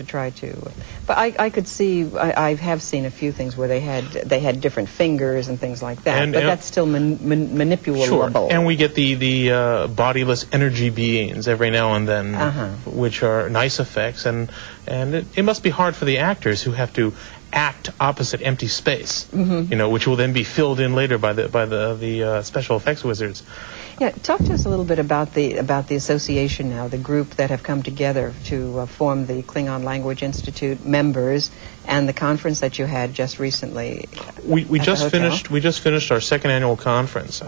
to try to. But I could see, I have seen a few things where they had different fingers and things like that. But that's still manipulable. Sure. And we get the bodiless energy beings every now and then, which are nice effects. And it must be hard for the actors who have to act opposite empty space, you know, which will then be filled in later by the special effects wizards. Yeah, talk to us a little bit about the association now, the group that have come together to form the Klingon Language Institute members, and the conference that you had just recently. We just finished our second annual conference,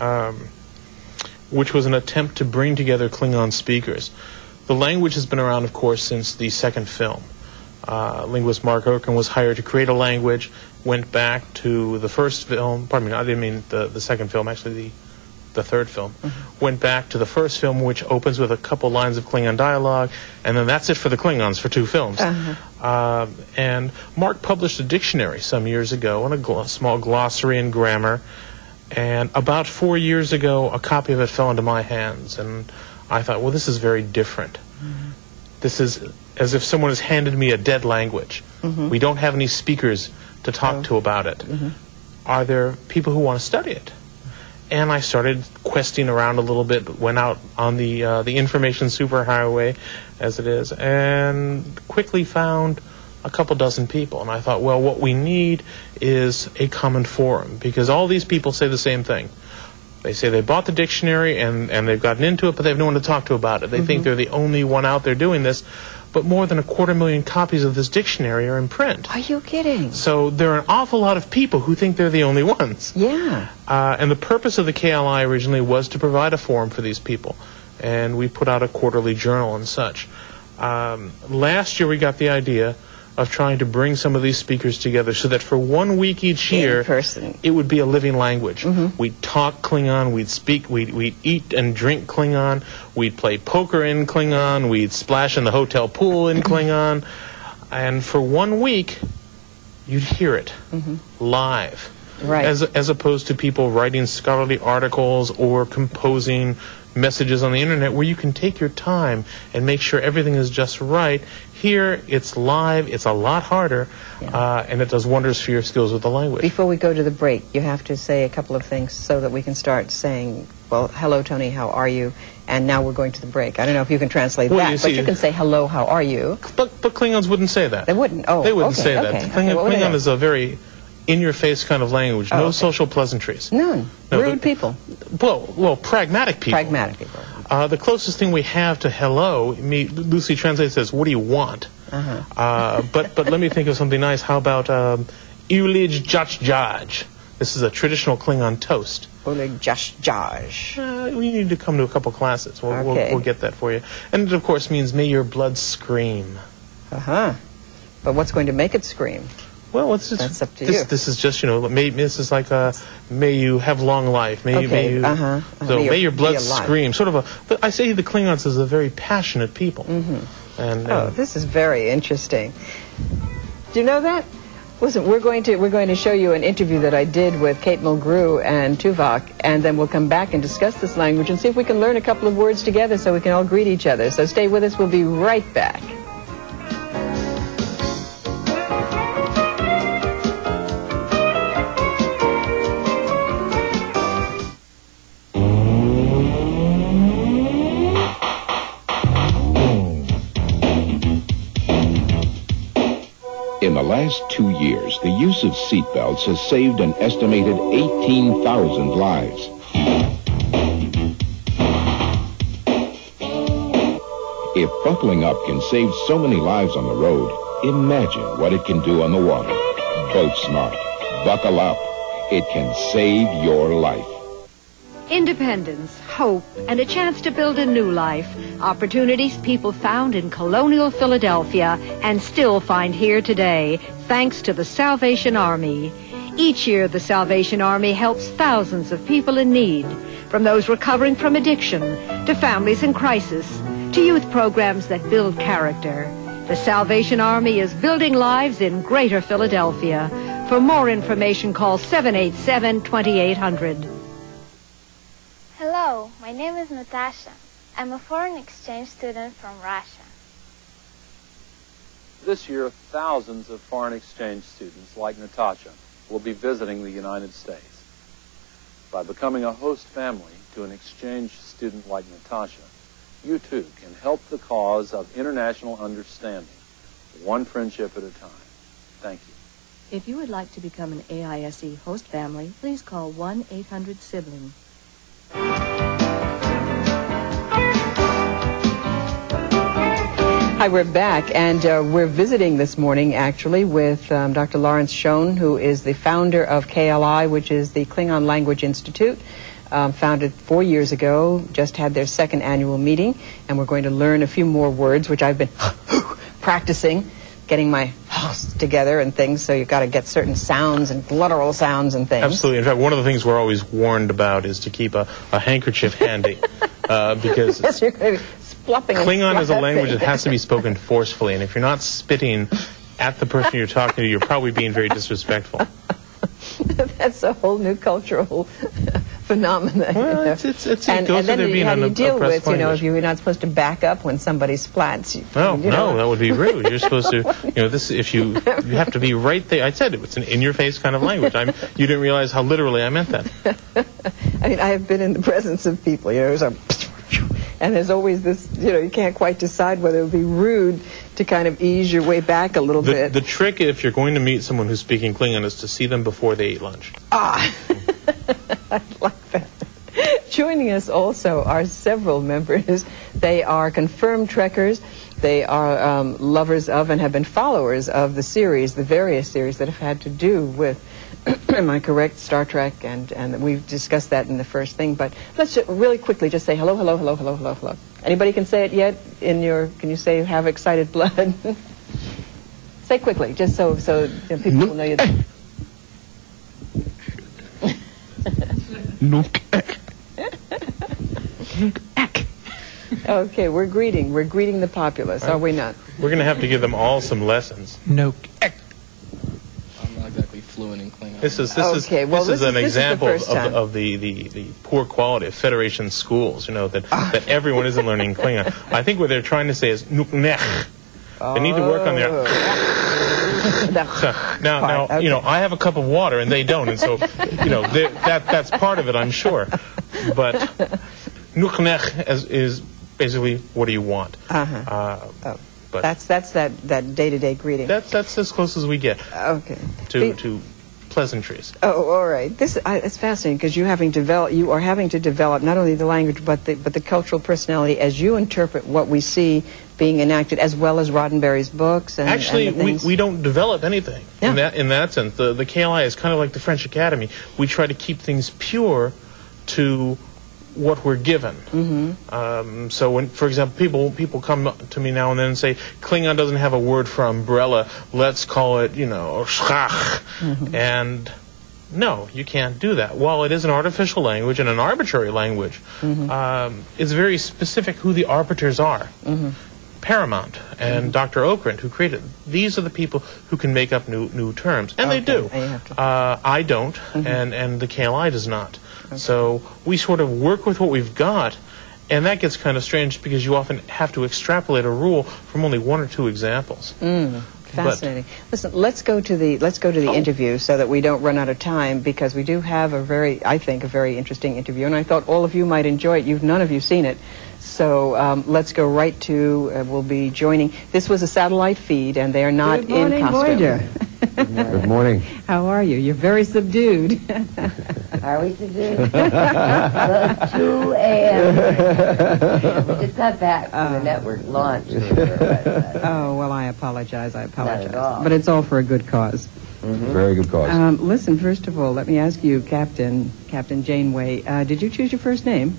which was an attempt to bring together Klingon speakers. The language has been around, of course, since the second film. Linguist Mark Oaken was hired to create a language, went back to the first film, pardon me, I didn't mean the second film, actually the third film, went back to the first film, which opens with a couple lines of Klingon dialogue, and then that's it for the Klingons for 2 films. And Mark published a dictionary some years ago, and a small glossary and grammar, and about 4 years ago, a copy of it fell into my hands, and I thought, well, this is very different. This is as if someone has handed me a dead language. We don't have any speakers to talk to about it. Are there people who want to study it? And I started questing around a little bit, went out on the information superhighway, as it is, and quickly found a couple dozen people. And I thought, well, what we need is a common forum, because all these people say the same thing. They say they bought the dictionary and they've gotten into it, but they have no one to talk to about it. They think they're the only one out there doing this. But more than 250,000 copies of this dictionary are in print. Are you kidding? So there are an awful lot of people who think they're the only ones. Yeah. And the purpose of the KLI originally was to provide a forum for these people. And we put out a quarterly journal and such. Last year we got the idea of trying to bring some of these speakers together so that for 1 week each year, it would be a living language. We'd talk Klingon, we'd speak, we'd eat and drink Klingon, we'd play poker in Klingon, we'd splash in the hotel pool in Klingon, and for 1 week, you'd hear it live. Right. As opposed to people writing scholarly articles or composing messages on the internet where you can take your time and make sure everything is just right. Here, it's live, it's a lot harder, and it does wonders for your skills with the language. Before we go to the break, you have to say a couple of things so that we can start saying, well, hello, Tony, how are you? And now we're going to the break. I don't know if you can translate that, but you can say, hello, how are you? But Klingons wouldn't say that. They wouldn't? Oh, they wouldn't say that. Okay. Klingon is a very in-your-face kind of language. No social pleasantries. None. Rude people. Well, pragmatic people. Pragmatic people. The closest thing we have to hello, Lucy translates as, what do you want? But let me think of something nice. How about Ulij Jaj? This is a traditional Klingon toast. Ulij Jaj. We need to come to a couple classes. We'll get that for you. And it, of course, means may your blood scream. But what's going to make it scream? Well, it's just, that's up to you. This is just, this is like may you have long life. May your blood scream. Sort of but I say the Klingons is a very passionate people. And this is very interesting. Do you know that? Listen, we're going to show you an interview that I did with Kate Mulgrew and Tuvok, and then we'll come back and discuss this language and see if we can learn a couple of words together so we can all greet each other. So stay with us. We'll be right back. In the last 2 years, the use of seatbelts has saved an estimated 18,000 lives. If buckling up can save so many lives on the road, imagine what it can do on the water. Boat smart. Buckle up. It can save your life. Independence, hope, and a chance to build a new life. Opportunities people found in colonial Philadelphia and still find here today, thanks to the Salvation Army. Each year, the Salvation Army helps thousands of people in need, from those recovering from addiction, to families in crisis, to youth programs that build character. The Salvation Army is building lives in Greater Philadelphia. For more information, call 787-2800. Hello, my name is Natasha. I'm a foreign exchange student from Russia. This year, thousands of foreign exchange students like Natasha will be visiting the United States. By becoming a host family to an exchange student like Natasha, you too can help the cause of international understanding, one friendship at a time. Thank you. If you would like to become an AISE host family, please call 1-800-SIBLING. Hi, we're back, and we're visiting this morning, actually, with Dr. Lawrence Schoen, who is the founder of KLI, which is the Klingon Language Institute, founded 4 years ago, just had their second annual meeting, and we're going to learn a few more words, which I've been practicing, getting my together and things, so you've got to get certain sounds and guttural sounds and things. Absolutely. In fact, one of the things we're always warned about is to keep a handkerchief handy, because Yes, you're going to be splupping Klingon and is a language that has to be spoken forcefully, and if you're not spitting at the person you're talking to, you're probably being very disrespectful. That's a whole new cultural phenomenon. Well, you know. it goes and to then there being how do you an deal oppressed with, language. if you're not supposed to back up when somebody splats. No, that would be rude. You're supposed to, if you have to be right there. I said it's an in-your-face kind of language. You didn't realize how literally I meant that. I mean, I have been in the presence of people, so, and there's always this, you can't quite decide whether it would be rude to kind of ease your way back a little bit. The trick, if you're going to meet someone who's speaking Klingon, is to see them before they eat lunch. I like that. Joining us also are several members. They are confirmed Trekkers. They are lovers of and have been followers of the series, the various series that have had to do with, am I correct, Star Trek, and we've discussed that in the first thing, but let's really quickly just say hello, hello, hello, hello, hello, hello. Anybody can say it yet? Can you say have excited blood? Say quickly, just so people will know you. Okay, we're greeting the populace, are we not? We're going to have to give them all some lessons. I'm not exactly fluent in Klingon. This is an example of the poor quality of Federation schools. That everyone isn't learning Klingon. I think what they're trying to say is nuknech. They need to work on their. So, now, I have a cup of water and they don't, and so, that's part of it, I'm sure. But nuknech is basically, what do you want? But that's that day-to-day greeting. That's as close as we get. Okay. To pleasantries. Oh, all right. It's fascinating because you are having to develop not only the language but the cultural personality as you interpret what we see being enacted, as well as Roddenberry's books. And actually, we don't develop anything in that sense. The KLI is kind of like the French Academy. We try to keep things pure to what we're given. Mm-hmm. So when, for example, people come to me now and then and say, Klingon doesn't have a word for umbrella, let's call it, schach. Mm-hmm. And no, you can't do that. While it is an artificial language and an arbitrary language, mm-hmm. It's very specific who the arbiters are. Mm-hmm. Paramount and mm-hmm. Dr. Okrent, who created, these are the people who can make up new terms. And they do. I don't, mm-hmm. and the KLI does not. Okay. So we sort of work with what we've got, and that gets kind of strange because you often have to extrapolate a rule from only one or two examples. Fascinating. Listen, let's go to the interview so that we don't run out of time, because we do have I think a very interesting interview, and I thought all of you might enjoy it. None of you seen it. So let's go right to, we'll be joining. This was a satellite feed, and they are not in costume. Voyager. Good morning. How are you? You're very subdued. Are we subdued? Well, it's 2 a.m. We just got back from the network launch. Oh, well, I apologize. Not at all. But it's all for a good cause. Mm-hmm. Very good cause. Listen, first of all, let me ask you, Captain Janeway, did you choose your first name?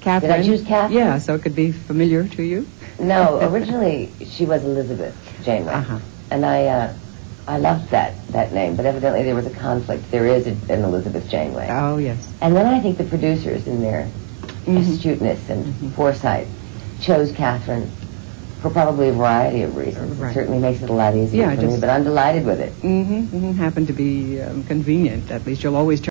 Catherine? Did I choose Catherine? Yeah, so it could be familiar to you. No, originally she was Elizabeth Janeway. Uh-huh. And I loved that name, but evidently there was a conflict. There is an Elizabeth Janeway. Oh, yes. And then I think the producers, in their astuteness and foresight, chose Catherine for probably a variety of reasons. Right. It certainly makes it a lot easier for me, but I'm delighted with it. Happened to be convenient. At least you'll always turn